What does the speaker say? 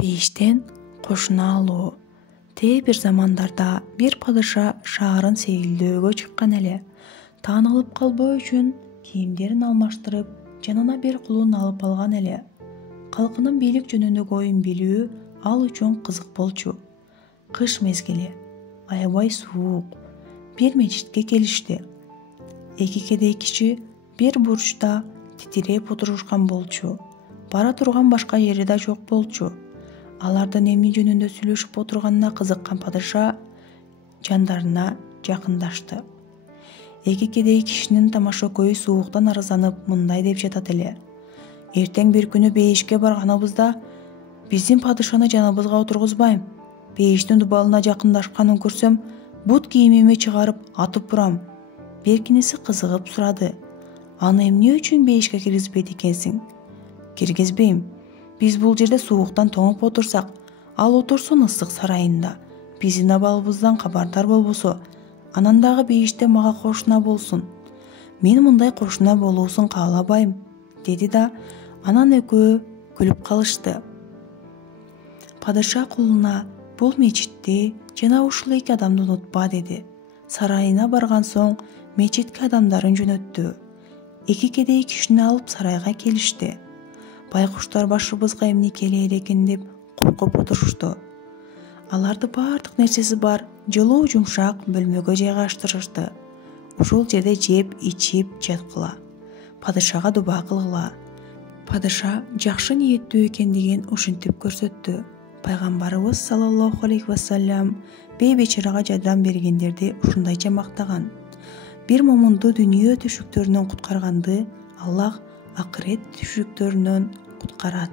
Бейиштен кошуна алуу. Bir zamanlarda bir padişah şaharın сейилдөөгө чыккан эле. Таанылып калбоо үчүн кийимдерин алмаштырып, жанына bir кулун алып алган эле. Калкынын бийлик жөнүндөгү оюн билүү ал үчүн кызык болчу. Кыш мезгили, аябай суук. Bir мечитке келишти. Эки кедей киши bir бурчта титиреп отурушкан болчу. Бара турган башка жери да жок болчу. Алардын эмне жөнүндө сүйлөшүп отурганына кызыккан падыша жандарына жакындашты. Эки кедей кишинин тамаша көйү сууктан арызданып мындай деп жатат эле. Эртең бир күнү бейишке барганыбызда биздин падышаны жаныбызга отургузбайм. Бейиштин дубалына жакындашканын көрсөм, бут кийимими чыгарып атып турам. Беркинеси кызыгып сурады. Аны эмне үчүн бейишке киргизбейт экенсиң? Киргизбейм. Биз бул жерде сууктан тоңуп отурсак, ал отурсун ысык сарайында. Биздин абалыбыздан кабардар болбосо, анан дагы бейиште мага кошуна болсун. Мен мындай кошуна болуусун каалабайм, деди да, анан экөө күлүп калышты. Падыша кулуна бул мечитти жана ушул эки адамды унутпа деди. Сарайына барган соң мечитке адамдарын жөнөттү. Эки кедей кишини алып сарайга келишти. Байкуштар башыбызга эмне келе элекин деп коркуп отурушту. Аларды баардык нерсеси бар, жылуу жумшак бөлмөгө жайгаштырышты. Ушул жерде жеп, ичип жаткыла. Падышага дуба кылгыла. Падыша жакшы ниеттүү экендигин ушинтип көрсөттү. Пайгамбарыбыз саллаллаху алейхи вассалам бейбечарага жардам бергендерди ушундайча мактаган. Bir момунду дүйнө түшүктөрүнөн куткарганды Аллах акырет түшүктөрүнөн куткарат.